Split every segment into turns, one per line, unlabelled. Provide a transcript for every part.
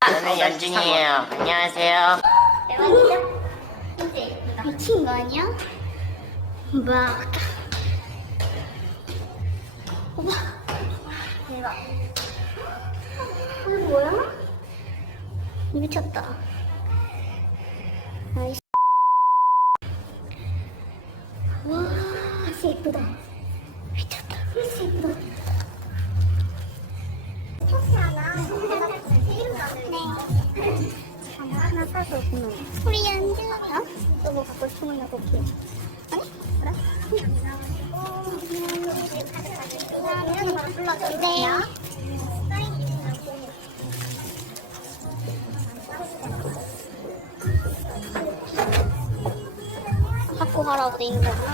저는 연준이에요. 안녕하세요.
미친 거 아니야? 막 오빠 대박 이거 뭐야? 미쳤다 예쁘다 미쳤다 진짜 예쁘다 혹시 하나 네 하나 사서 보면 우리 연주 어? 너뭐 갖고 싶은 거 볼게 아니? 그래? 불러주세요 갖고 가라고 돼 있는 거구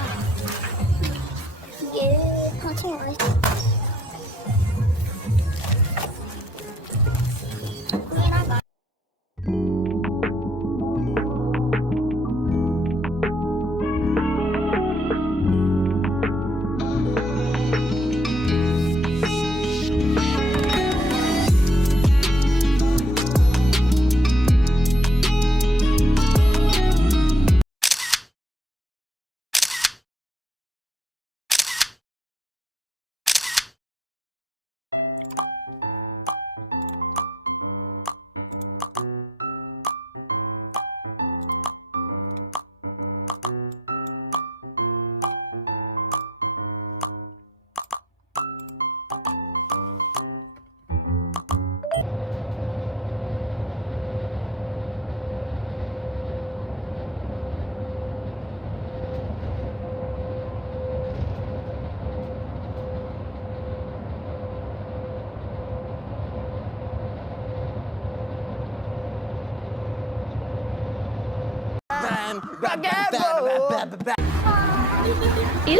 유?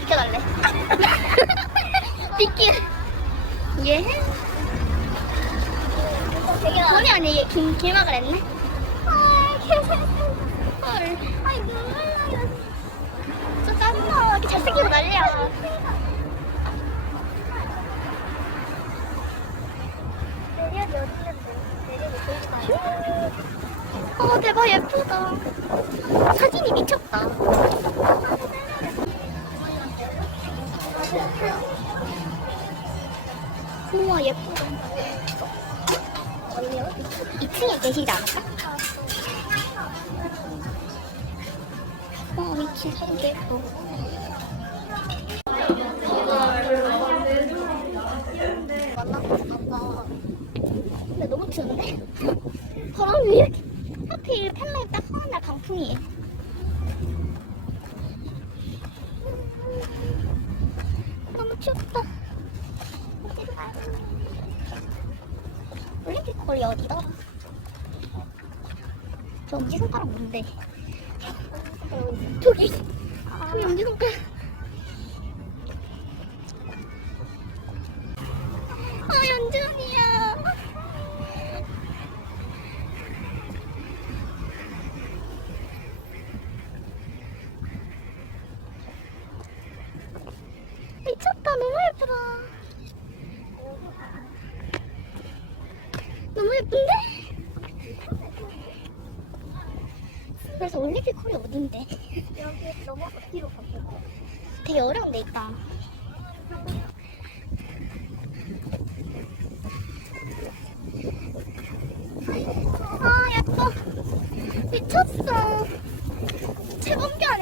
비켜달래. 비켜. 예? 돈이 아니 얘 긴, 길막을 했네. 아, 헐. 아이, 눈물 나요. 저 짜증나. 이렇게 잘생기고 난리야. 내리얼이 어디 있는데? 내리얼이 보이지도 않아. 어, 대박 예쁘다. 사진이 미쳤다. 우와 예쁘다. 2층에 계시지 않을까? 와 미친 사진 개 예뻐. 만나봤나 근데 너무 추운데? 바람이 왜 이렇게 하필 팬라이 딱 하는 날 강풍이에요. 너무 춥다. 올림픽 거리 어디다? 저 엄지 손가락 뭔데? 저기! 저기 엄지손가락. 아, 연준이야. 미쳤다 너무 예쁘다 너무 예쁜데? 그래서 올림픽 홀이 어딘데? 여기 너무 어디로 가고 되게 어려운 데 있다 아 예뻐 미쳤어 아니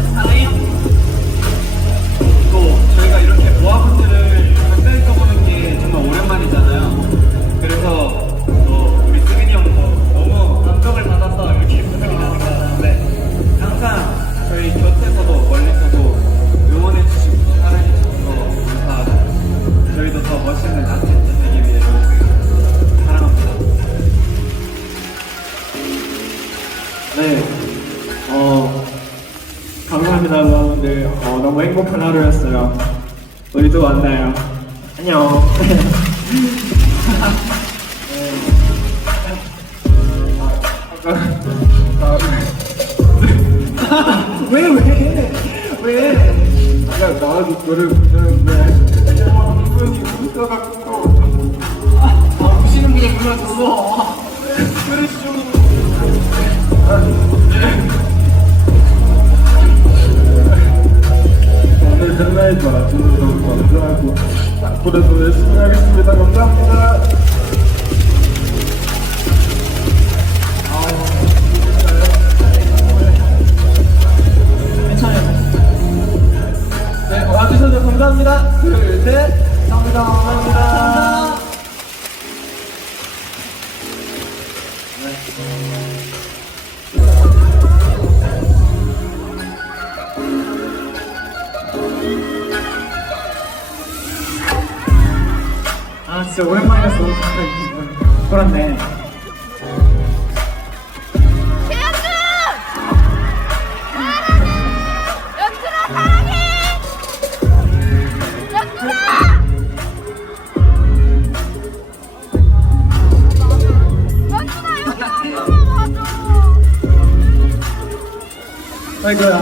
우리
또
만나요. 안녕. 왜, 왜? 왜? 야, 나도. 여기 웃어갖고. 아, 우시는 분이 불러줬어. 그랬죠. 팬라이브 와주셔서 너무 감사하고 앞으로도 열심히 하겠습니다. 감사합니다. 아이고야.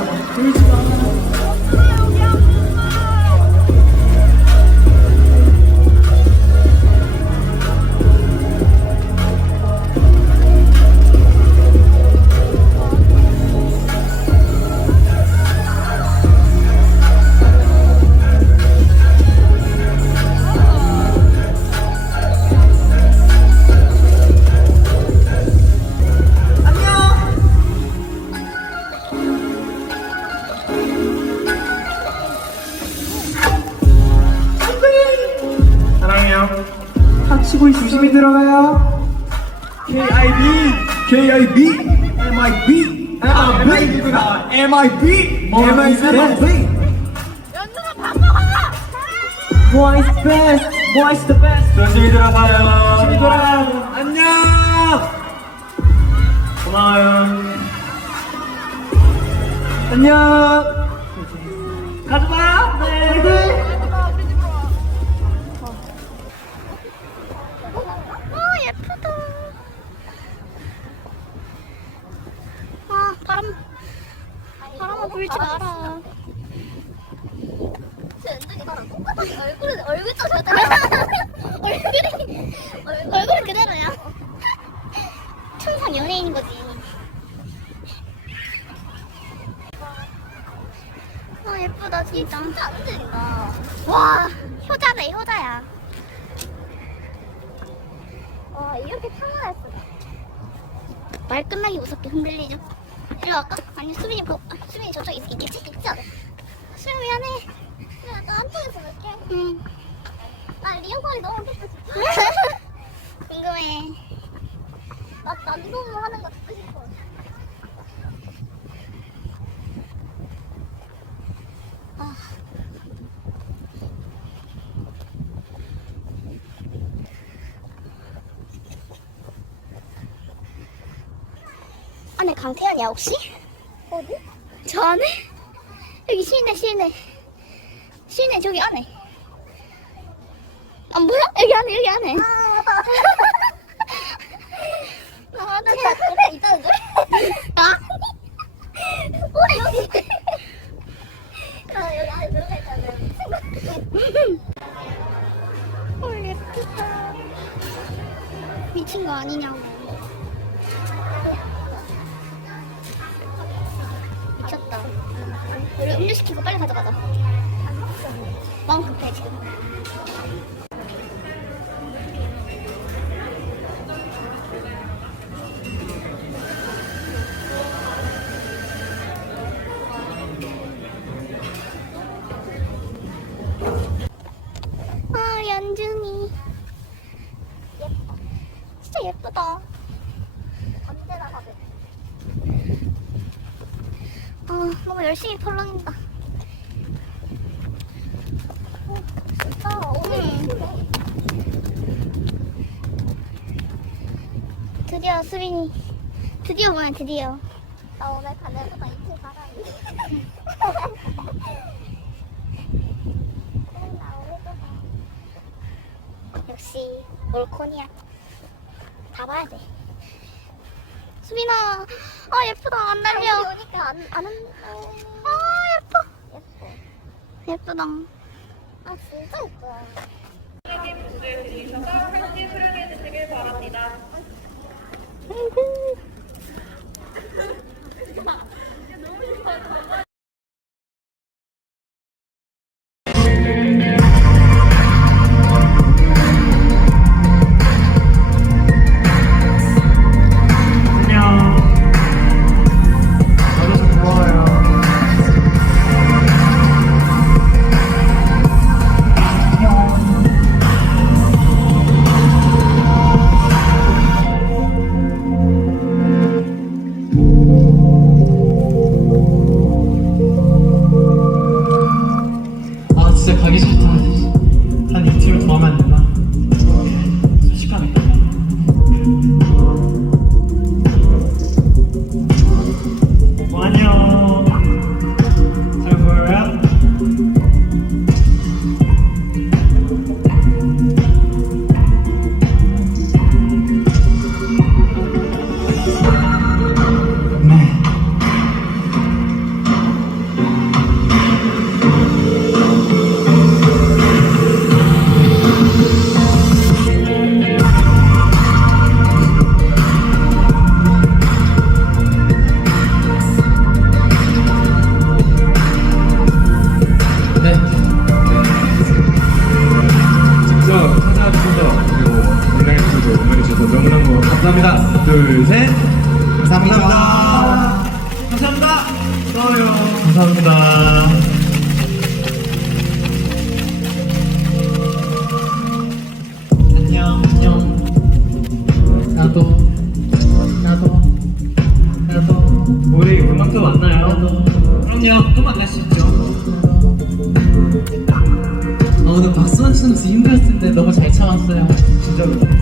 M-I-B구나. M-I-B, M-I-B.
연준아 밥 먹어!
Boy is best, boy is the best.
조심히 들어가요.
조심히 돌아가요. 안녕. 고마워요. 안녕. 가져가. 네.
불지 마라. 쟤 나랑 똑같아. 얼굴은 얼굴 좀 얼굴이 얼- 얼굴은 그대로야. 천상 연예인인 거지. 아 예쁘다 진짜. 안 된다. 와 효자네 효자야. 와 이렇게 평온했어. 말 끝나기 무섭게 흔들리죠. 이리 와까? 아니 수빈이 보, 아, 수빈이 저쪽에 있, 있겠지? 있지 않아? 수빈 미안해. 야, 나 한쪽에서 볼게. 응. 나 리허설이 너무 싶어. 궁금해. 나 난도무 하는 거 듣고 싶어. 아. 강태현이야 혹시? 어디? 저 안에? 여기 실내 실내 실내 저기 안에 안 보여? 여기 안에 여기 안에 열심히 펄렁인다 어, 진짜 오늘 드디어 수빈이 드디어 뭐야 드디어 나 오늘 가늘보다 이틀 가라니 역시 올콘이야. 다 봐야 돼. 수빈아, 아 예쁘다 안 날려. 오니까 안 안. 아 예뻐. 예뻐. 예쁘다. 아 진짜 예뻐.
안녕.
수 있죠.
아, 오늘 박수 안 치는 거 힘들었을 텐데 너무 잘 참았어요.
진짜로.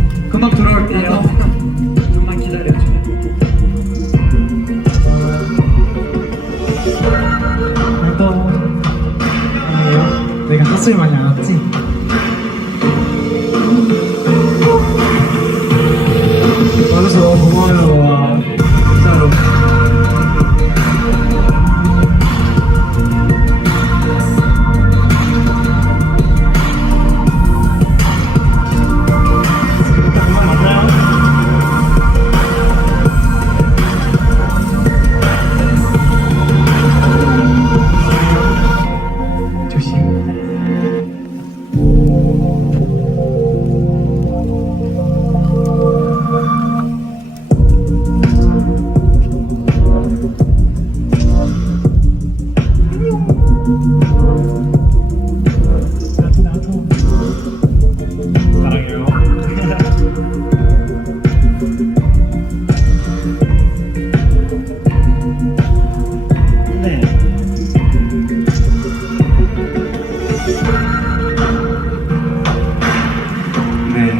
네.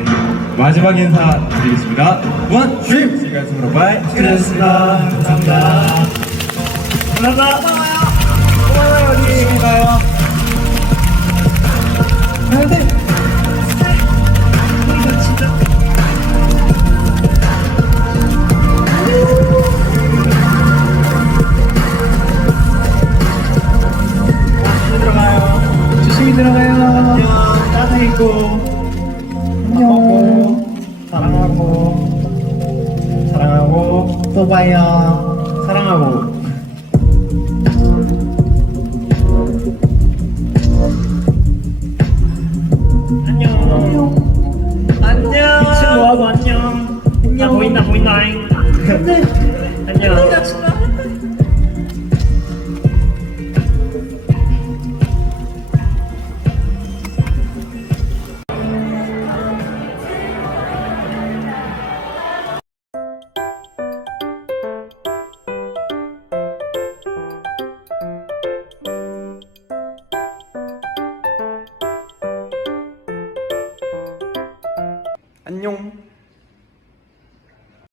마지막 인사 드리겠습니다. 원, 슈! 지금까지 물어봐이.
수고하셨습니다. 감사합니다. 감사합니다. 안녕. 보인다 보